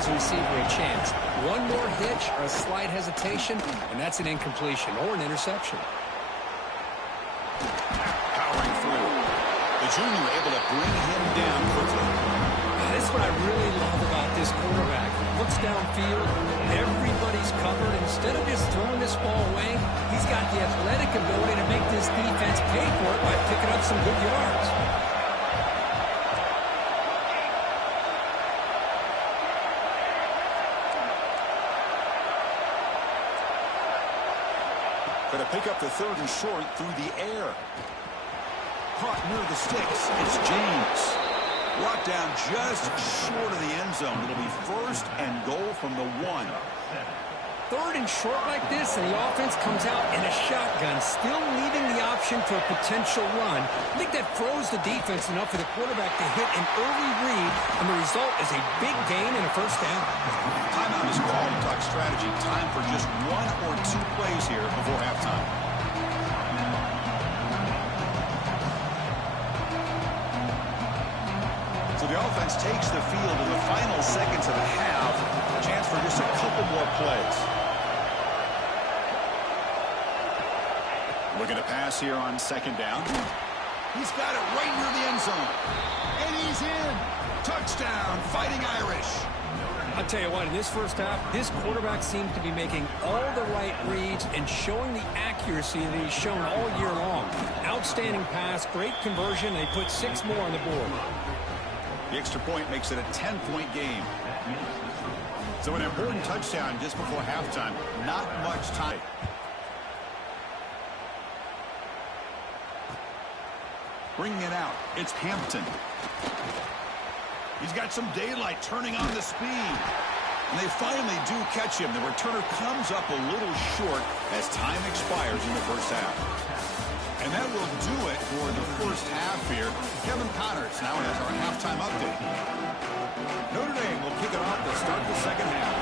his receiver a chance. One more hitch or a slight hesitation, and that's an incompletion or an interception. Powering through. The junior able to bring him down quickly. This is what I really love about this quarterback. Looks downfield, everybody's covered. Instead of just throwing this ball away, he's got the athletic ability to make this defense pay for it by picking up some good yards. Going to pick up the 3rd and short through the air. Caught near the sticks. It's James. Brought down just short of the end zone. It'll be 1st and goal from the 1. 3rd and short like this, and the offense comes out in a shotgun, still leaving the option for a potential run. I think that froze the defense enough for the quarterback to hit an early read, and the result is a big gain and a 1st down. Timeout is called to talk strategy. Time for just 1 or 2 plays here before halftime. So the offense takes the field in the final seconds of the half. Chance for just a couple more plays. Looking to pass here on 2nd down. He's got it right near the end zone. And he's in. Touchdown, Fighting Irish. I'll tell you what, in this first half, this quarterback seems to be making all the right reads and showing the accuracy that he's shown all year long. Outstanding pass, great conversion. They put 6 more on the board. The extra point makes it a 10-point game. So an important touchdown just before halftime. Not much time. Bringing it out, it's Hampton. He's got some daylight turning on the speed. And they finally do catch him. The returner comes up a little short as time expires in the first half. And that will do it for the first half here. Kevin Connors now has our halftime update. Notre Dame will kick it off to start the second half.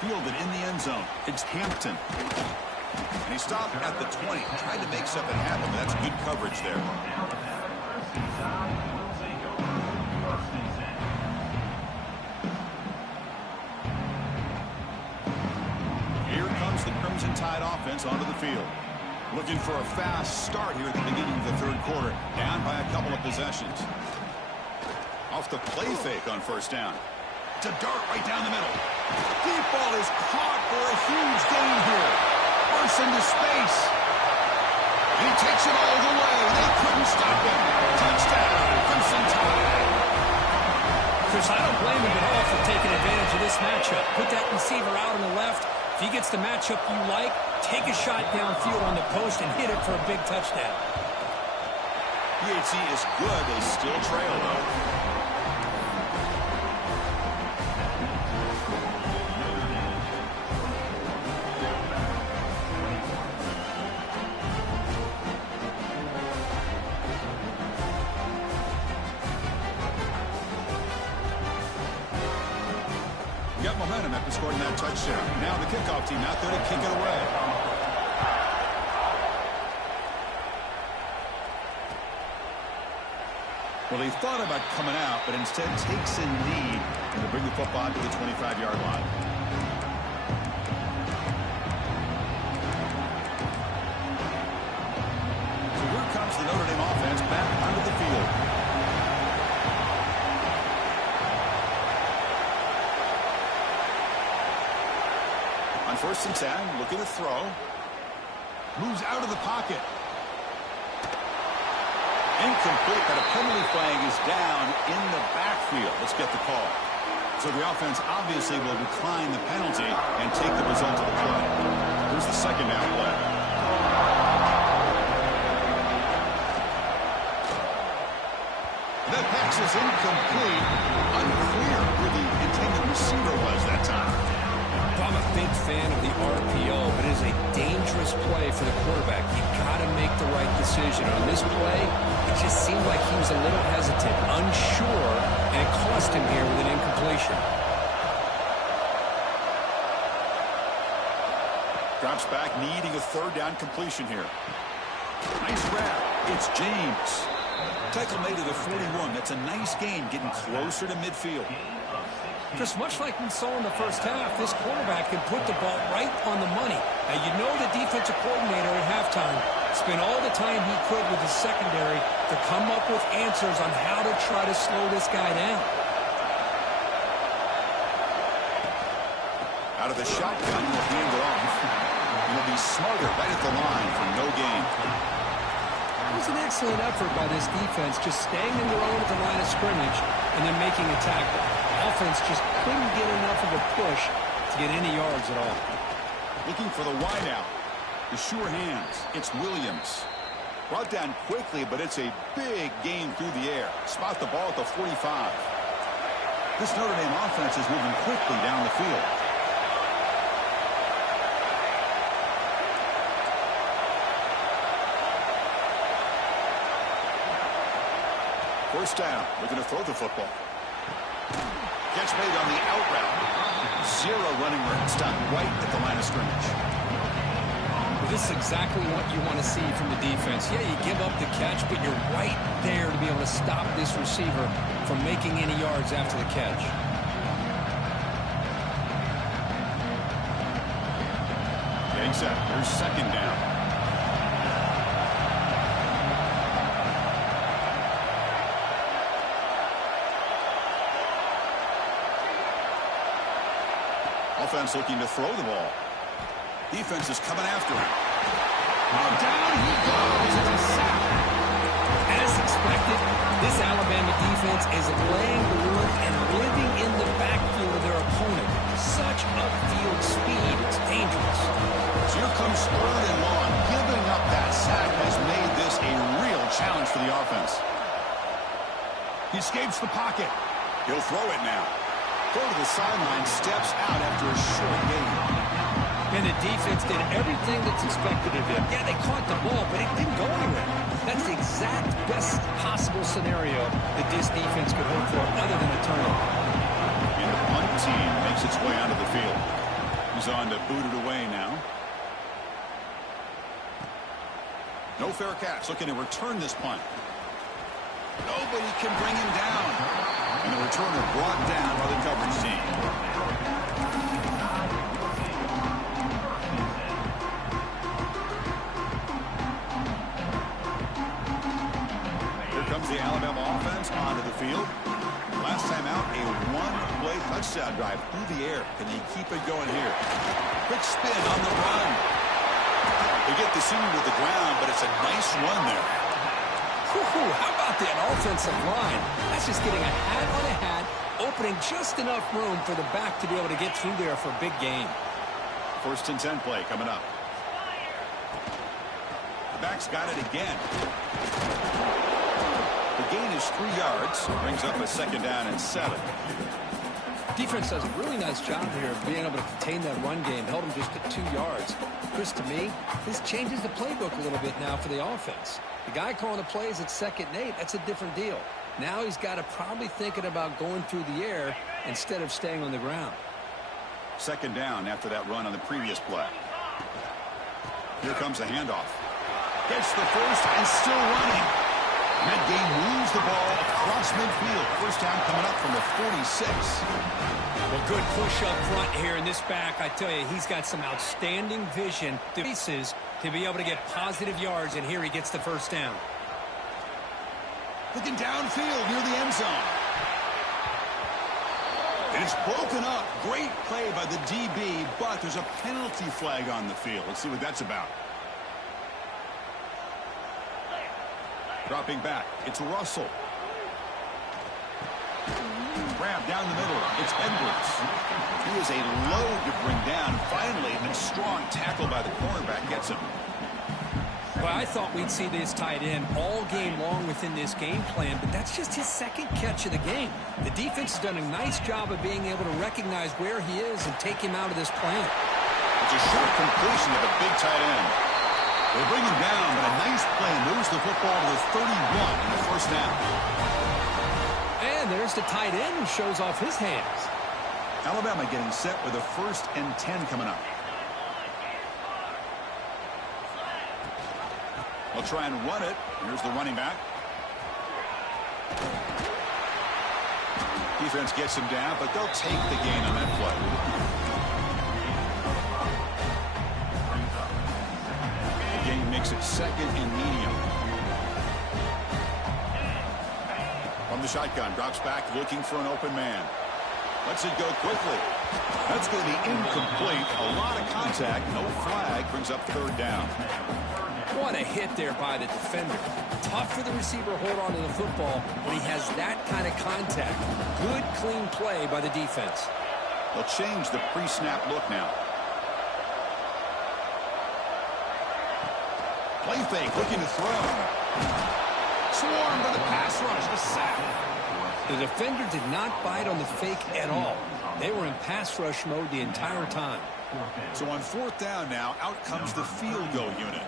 Fielded in the end zone. It's Hampton. And he stopped at the 20. Tried to make something happen, but that's good coverage there. Here comes the Crimson Tide offense onto the field. Looking for a fast start here at the beginning of the 3rd quarter. Down by a couple of possessions. Off the play fake on 1st down. It's a dart right down the middle. Deep ball is caught for a huge gain here. Bursts into space. He takes it all the way. They couldn't stop him. Touchdown, Crimson Tide. Chris, I don't blame him at all for taking advantage of this matchup. Put that receiver out on the left. If he gets the matchup you like, take a shot downfield on the post and hit it for a big touchdown. PHC is good. They still trail, though. Got momentum after scoring that touchdown. Now the kickoff team out there to kick it away. Well, he thought about coming out, but instead takes a knee and will bring the football to the 25-yard line. So here comes the Notre Dame offense back onto the field. On 1st and 10, look at the throw. Moves out of the pocket. Incomplete, but a penalty flag is down in the backfield. Let's get the call. So the offense obviously will decline the penalty and take the result of the play. Here's the 2nd down play. That pass is incomplete. Unclear where the intended receiver was that time. I'm a big fan of the RPO, but it is a dangerous play for the quarterback. You've got to make the right decision. On this play, it just seemed like he was a little hesitant, unsure, and it cost him here with an incompletion. Drops back, needing a third down completion here. Nice grab. It's James. Tackle made at a 41. That's a nice gain, getting closer to midfield. Just much like we saw in the first half, this quarterback can put the ball right on the money. Now, you know the defensive coordinator at halftime spent all the time he could with his secondary to come up with answers on how to try to slow this guy down. Out of the shotgun, he'll hand it off. He'll be smarter right at the line for no gain. It was an excellent effort by this defense, just staying in their own at the line of scrimmage and then making a tackle. Offense just couldn't get enough of a push to get any yards at all. Looking for the wideout. The sure hands. It's Williams. Brought down quickly, but it's a big gain through the air. Spot the ball at the 45. This Notre Dame offense is moving quickly down the field. First down. Looking to throw the football. Catch made on the out route. Zero running room. Stopped right at the line of scrimmage. This is exactly what you want to see from the defense. Yeah, you give up the catch, but you're right there to be able to stop this receiver from making any yards after the catch. Getting set. Here's second down. Offense looking to throw the ball. Defense is coming after him. Well, down he goes. It's a sack. As expected, this Alabama defense is laying the wood and living in the backfield of their opponent. Such upfield speed. It's dangerous. So here comes third and long. Giving up that sack has made this a real challenge for the offense. He escapes the pocket. He'll throw it now. Go to the sideline, steps out after a short gain. And the defense did everything that's expected of them. Yeah, they caught the ball, but it didn't go anywhere. That's the exact best possible scenario that this defense could hope for other than a turnover. And the punt team makes its way onto the field. He's on to boot it away now. No fair catch. Looking to return this punt. Nobody can bring him down. And the returner brought down by the coverage team. Here comes the Alabama offense onto the field. Last time out, a one-play touchdown drive through the air. Can they keep it going here? Quick spin on the run. They get the senior to the ground, but it's a nice run there. How about that offensive line? That's just getting a hat on a hat, opening just enough room for the back to be able to get through there for a big gain. First and 10 play coming up. The back's got it again. The gain is 3 yards. Brings up a second down and 7. Defense does a really nice job here of being able to contain that run game. Held them just at 2 yards. Chris, to me, this changes the playbook a little bit now for the offense. The guy calling the plays at 2nd and 8, that's a different deal. Now he's got to probably thinking about going through the air instead of staying on the ground. Second down after that run on the previous play. Here comes the handoff. Gets the first and still running. And that game moves the ball across midfield. First down coming up from the 46. Well, good push up front here in this back. I tell you, he's got some outstanding vision to be able to get positive yards, and here he gets the first down. Looking downfield near the end zone. And it's broken up. Great play by the DB, but there's a penalty flag on the field. Let's see what that's about. Dropping back. It's Russell. Grab down the middle. It's Edwards. He is a load to bring down. Finally, a strong tackle by the cornerback gets him. Well, I thought we'd see this tight end all game long within this game plan, but that's just his second catch of the game. The defense has done a nice job of being able to recognize where he is and take him out of this plan. It's a short completion of a big tight end. They bring him down, but a nice play moves the football to the 31 in the first down. And there's the tight end who shows off his hands. Alabama getting set with a 1st and 10 coming up. They'll try and run it. Here's the running back. Defense gets him down, but they'll take the gain on that play. The game makes it second and medium. From the shotgun, drops back looking for an open man. Lets it go quickly. That's going to be incomplete. A lot of contact. No flag. Brings up third down. What a hit there by the defender. Tough for the receiver to hold on to the football when he has that kind of contact. Good, clean play by the defense. They'll change the pre-snap look now. Play fake, looking to throw. Swarmed by the pass rush. A sack. The defender did not bite on the fake at all. They were in pass rush mode the entire time. So on fourth down now, out comes the field goal unit.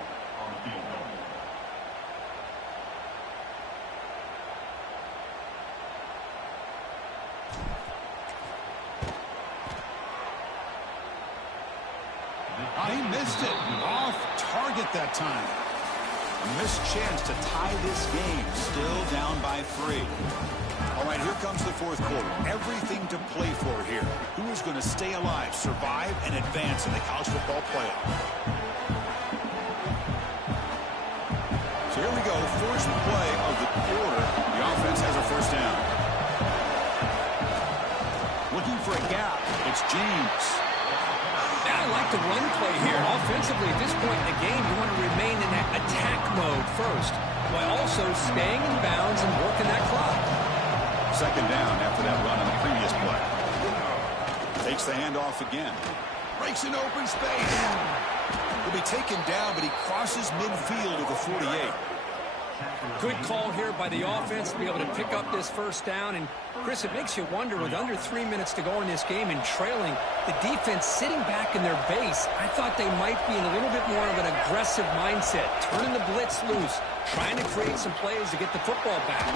He missed it. Off target that time. A missed chance to tie this game. Still down by 3. All right, here comes the fourth quarter. Everything to play for here. Who is going to stay alive, survive, and advance in the college football playoff? So here we go. First play of the quarter. The offense has a first down. Looking for a gap. It's James. I like the run play here. Offensively, at this point in the game, you want to remain in that attack mode first, while also staying in bounds and working that clock. Second down after that run on the previous play. Takes the handoff again. Breaks an open space. Will be taken down, but he crosses midfield at the 48. Good call here by the offense to be able to pick up this first down. And, Chris, it makes you wonder, with under 3 minutes to go in this game and trailing, the defense sitting back in their base, I thought they might be in a little bit more of an aggressive mindset, turning the blitz loose, trying to create some plays to get the football back.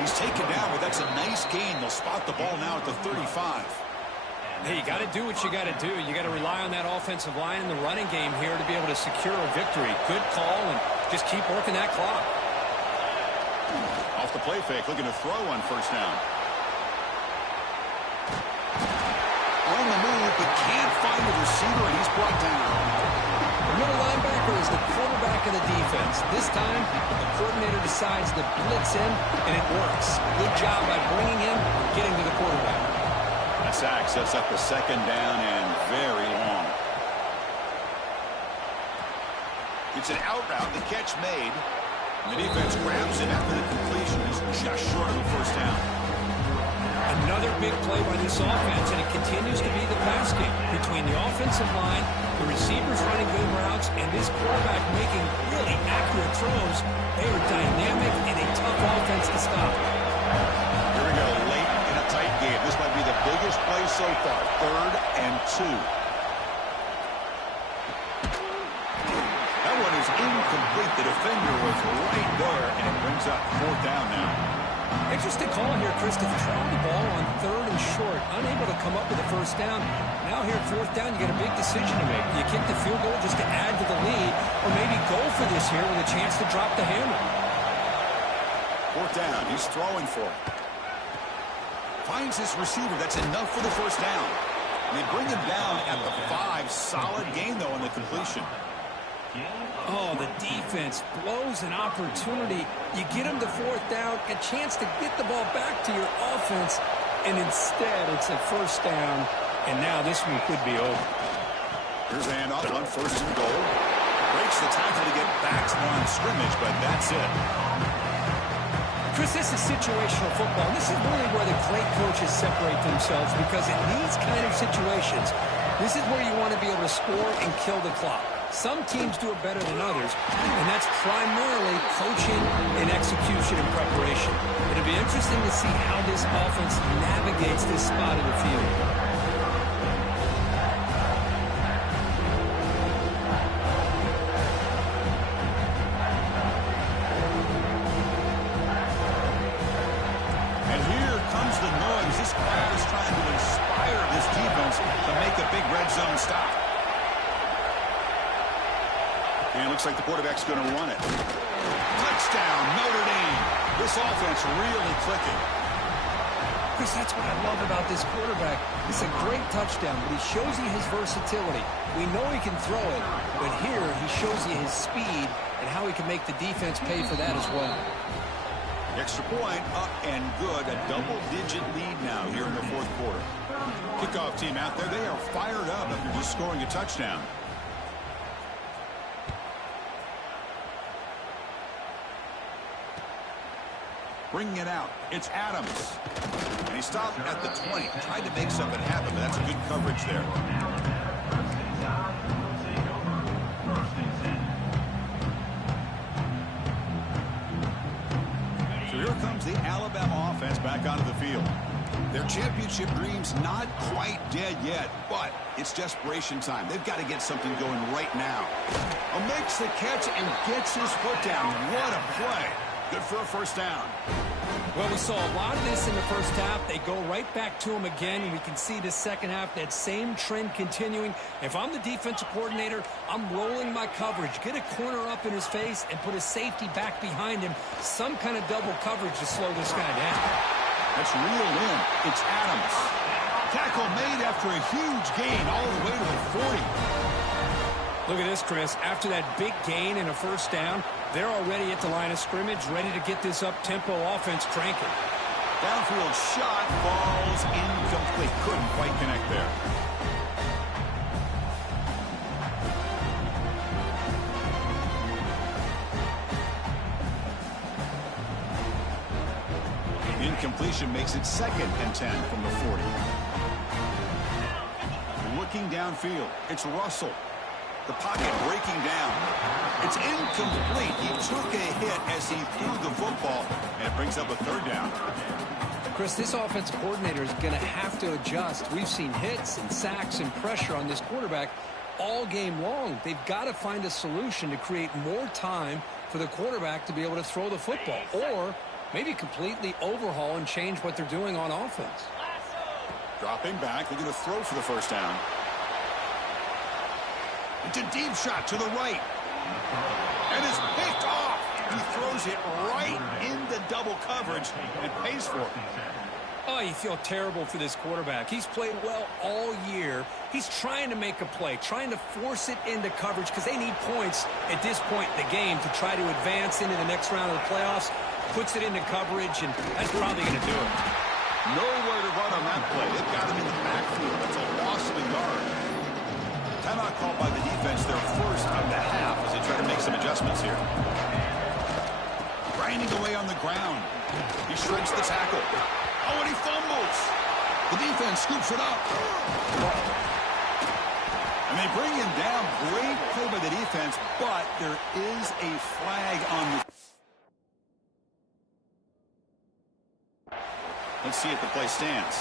He's taken down, but that's a nice gain. They'll spot the ball now at the 35. Hey, you got to do what you got to do. You got to rely on that offensive line in the running game here to be able to secure a victory. Good call, and just keep working that clock. Off the play fake, looking to throw on first down. On the move, but can't find the receiver, and he's brought down. The middle linebacker is the quarterback of the defense. This time, the coordinator decides to blitz him, and it works. Good job by bringing him and getting to the quarterback. A sack sets up the second down and very long. It's an out route, the catch made. And the defense grabs it after the completion is just short of the first down. Another big play by this offense, and it continues to be the pass game between the offensive line, the receivers running good routes, and this quarterback making really accurate throws. They are dynamic and a tough offense to stop. Here we go, late in a tight game. This might be the biggest play so far. 3rd and 2. That one is incomplete. The defender was right there, and it brings up 4th down now. Interesting call here, Chris, to throw the ball on 3rd and short, unable to come up with a first down. Now here at 4th down, you got a big decision to make. Do you kick the field goal just to add to the lead, or maybe go for this here with a chance to drop the hammer? 4th down, he's throwing for it. Finds his receiver. That's enough for the first down. They bring him down at the 5. Solid gain, though, on the completion. Oh, the defense blows an opportunity. You get them to 4th down, a chance to get the ball back to your offense, and instead it's a first down, and now this one could be over. Here's a handoff on 1st and goal. Breaks the tackle to get back to the line of scrimmage, but that's it. Chris, this is situational football. This is really where the great coaches separate themselves, because in these kind of situations, this is where you want to be able to score and kill the clock. Some teams do it better than others, and that's primarily coaching and execution and preparation. It'll be interesting to see how this offense navigates this spot of the field. And here comes the noise. This crowd is trying to inspire this defense to make a big red zone stop. And it looks like the quarterback's going to run it. Touchdown, Notre Dame. This offense really clicking. Chris, that's what I love about this quarterback. It's a great touchdown, but he shows you his versatility. We know he can throw it, but here he shows you his speed and how he can make the defense pay for that as well. Extra point up and good. A double-digit lead now here in the fourth quarter. Kickoff team out there. They are fired up after just scoring a touchdown. Bringing it out. It's Adams. And he stopped at the 20. Tried to make something happen, but that's a good coverage there. So here comes the Alabama offense back onto the field. Their championship dreams not quite dead yet, but it's desperation time. They've got to get something going right now. Makes the catch and gets his foot down. What a play. Good for a first down. Well, we saw a lot of this in the first half. They go right back to him again, and we can see the second half, that same trend continuing. If I'm the defensive coordinator, I'm rolling my coverage. Get a corner up in his face and put a safety back behind him. Some kind of double coverage to slow this guy down. That's reeled in. It's Adams. Tackle made after a huge gain all the way to the 40. Look at this, Chris. After that big gain and a first down, they're already at the line of scrimmage, ready to get this up-tempo offense cranking. Downfield shot falls incomplete. Couldn't quite connect there. Incompletion makes it 2nd and 10 from the 40. Looking downfield, it's Russell. The pocket breaking down. It's incomplete. He took a hit as he threw the football, and it brings up a 3rd down. Chris, this offensive coordinator is going to have to adjust. We've seen hits and sacks and pressure on this quarterback all game long. They've got to find a solution to create more time for the quarterback to be able to throw the football, or maybe completely overhaul and change what they're doing on offense. Dropping back, looking to throw for the first down. It's a deep shot to the right. And it's picked off. He throws it right into double coverage and pays for it. Oh, you feel terrible for this quarterback. He's played well all year. He's trying to make a play, trying to force it into coverage because they need points at this point in the game to try to advance into the next round of the playoffs. Puts it into coverage, and that's probably going to do it. Nowhere to run on that play. They've got him in the backfield. That's a loss of a yard. Timeout called by the defense, their first of the half, as they try to make some adjustments here. Grinding away on the ground. He shreds the tackle. Oh, and he fumbles. The defense scoops it up. And they bring him down. Great play by the defense, but there is a flag on the... Let's see if the play stands.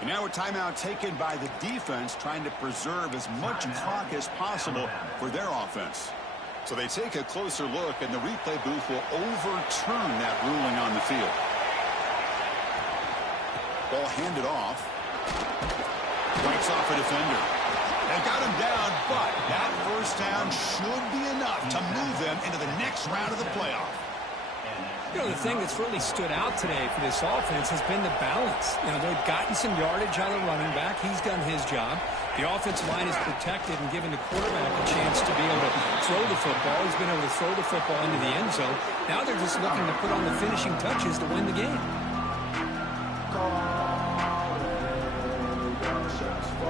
And now a timeout taken by the defense, trying to preserve as much clock as possible for their offense. So they take a closer look, and the replay booth will overturn that ruling on the field. Ball handed off. Breaks off a defender. They got him down, but that first down should be enough to move them into the next round of the playoff. You know, the thing that's really stood out today for this offense has been the balance. You know, they've gotten some yardage out of the running back. He's done his job. The offensive line is protected and given the quarterback a chance to be able to throw the football. He's been able to throw the football into the end zone. Now they're just looking to put on the finishing touches to win the game.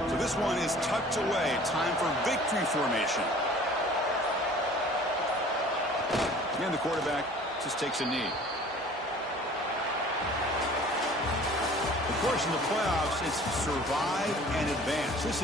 So this one is tucked away. Time for victory formation. And the quarterback just takes a knee. Of course, in the playoffs, it's survive and advance. This is